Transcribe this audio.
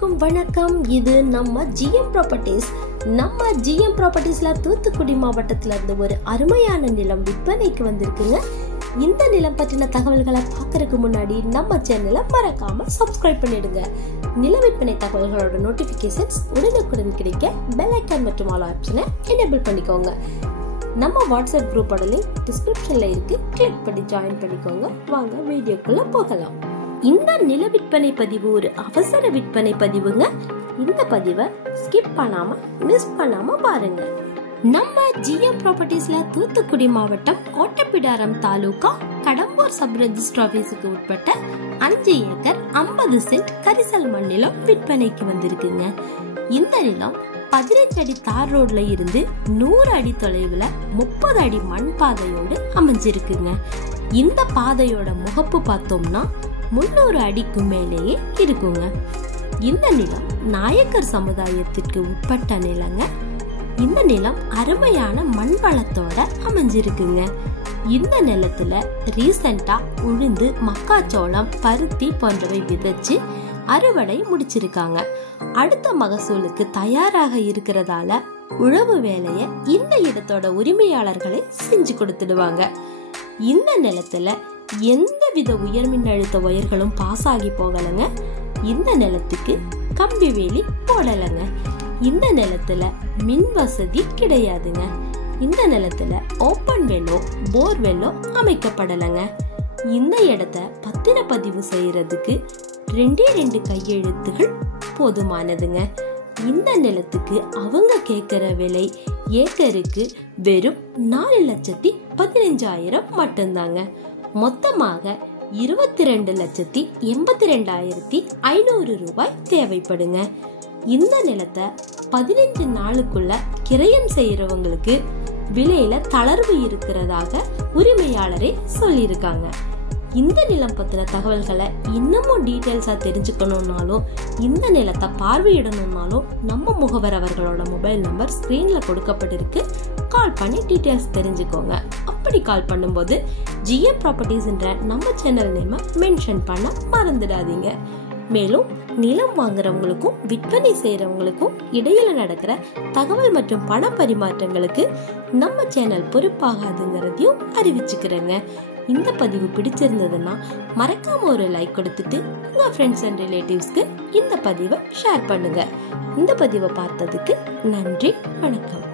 அனைவருக்கும் வணக்கம். இது நம்ம ஜிஎம் ப்ராப்பர்ட்டிஸ். நம்ம ஜிஎம் ப்ராப்பர்ட்டிஸ்ல தூத்துக்குடி மாவட்டத்துல இருந்து ஒரு அருமையான நிலம் விற்பனைக்கு வந்திருக்குங்க. இந்த நிலம் பற்றின தகவல்களை பார்க்கறதுக்கு முன்னாடி நம்ம சேனலை மறக்காம சப்ஸ்கிரைப் பண்ணிடுங்க. நில விற்பனை தகவல்களோட நோட்டிபிகேஷன்ஸ் உடனுக்குடன் கிடைக்க பெல் ஐக்கான் மற்றும் ஆல் ஆப்ஷனை எனேபிள் பண்ணிக்கோங்க. நம்ம வாட்ஸ்அப் குரூப்போட லிங்க் டிஸ்கிரிப்ஷன்ல இருக்கு, கிளிக் பண்ணி ஜாயின் பண்ணிக்கோங்க. வாங்க வீடியோக்குள்ள போகலாம். இந்த நில விற்பனை பதிவு ஒரு அவசர விற்பனை பதிவுங்க. இந்த பதிவை ஸ்கிப் பண்ணாம மிஸ் பண்ணாம பாருங்க. நம்ம ஜிஎம் ப்ராப்பர்ட்டிஸ்ல தூத்துக்குடி மாவட்டம் ஓட்டப்பிடாரம் தாலுகா கடம்பூர் சப் ரெஜிஸ்டர் ஆபீஸுக்கு உட்பட்ட 5 ஏக்கர் 50 சென்ட் கரிசல் மண் நிலம் விற்பனைக்கு வந்திருக்குங்க. இந்த நிலம் 15 அடி தார் ரோட்ல இருந்து 100 அடி தொலைவுல 30 அடி மண் பாதையோடு அமைஞ்சிருக்குங்க. இந்த பாதையோட முகப்பு பார்த்தோம்னா 300 அடிக்கு மேலேயே இருக்குங்க. இந்த நிலம் நாயக்கர் சமுதாயத்திற்கு உட்பட்ட நிலங்க. இந்த நிலம் அருமையான மண் வளத்தோட அமைஞ்சிருக்குங்க. இந்த நிலத்துல ரீசெண்டா உளுந்து, மக்காச்சோளம், பருத்தி போன்றவை விதைச்சு அறுவடை முடிச்சிருக்காங்க. அடுத்த மகசூலுக்கு தயாராக இருக்கிறதால உழவு வேலைய இந்த இடத்தோட உரிமையாளர்களே செஞ்சு கொடுத்துடுவாங்க. இந்த நிலத்துல எந்தவித உயர் மின்னழுத்த ஒயர்களும் பாஸ் ஆகி போகலங்க. இந்த நிலத்துக்கு கம்பி வேலி போடலங்க. இந்த நிலத்துல மின் வசதி கிடையாதுங்க. இந்த நிலத்துல ஓபன் வெல்லோ, போர் வெல்லோ அமைக்கப்படலங்க. இந்த இடத்த பத்திரப்பதிவு செய்யறதுக்கு 2 கையெழுத்துகள் போதுமானதுங்க. இந்த நிலத்துக்கு அவங்க கேட்கிற விலை ஏக்கருக்கு வெறும் 4,15,000 மட்டும்தாங்க. மொத்தமாக 22,82,500 ரூபாய் தேவைப்படுங்க. இந்த நிலத்தை 15 நாளுக்குள்ள கிரயம் செய்யறவங்களுக்கு விலையில தளர்வு இருக்கிறதாக உரிமையாளரே சொல்லியிருக்காங்க. இந்த நிலம் பத்தின தகவல்களை இன்னமும் டீடைல்ஸா தெரிஞ்சுக்கணும்னாலும், இந்த நிலத்தை பார்வையிடணும்னாலும் நம்ம முகவர் அவர்களோட மொபைல் நம்பர் ஸ்கிரீன்ல கொடுக்கப்பட்டிருக்கு. கால் பண்ணி டீடைல்ஸ் தெரிஞ்சுக்கோங்க. அப்படி கால் பண்ணும்போது ஜிஎம் ப்ராப்பர்ட்டிஸ் என்ற நம்ம சேனல் நேமை மென்ஷன் பண்ண மறந்துடாதீங்க. மேலும் நிலம் வாங்குறவங்களுக்கும் விற்பனை செய்யறவங்களுக்கும் இடையில நடக்கிற தகவல் மற்றும் பண பரிமாற்றங்களுக்கு நம்ம சேனல் பொறுப்பாகாதுங்கிறதையும் அறிவிச்சுக்கிறேங்க. இந்த பதிவு பிடிச்சிருந்ததுன்னா மறக்காம ஒரு லைக் கொடுத்துட்டு உங்க ஃப்ரெண்ட்ஸ் அண்ட் ரிலேட்டிவ்ஸ்க்கு இந்த பதிவை ஷேர் பண்ணுங்க. இந்த பதிவை பார்த்ததுக்கு நன்றி, வணக்கம்.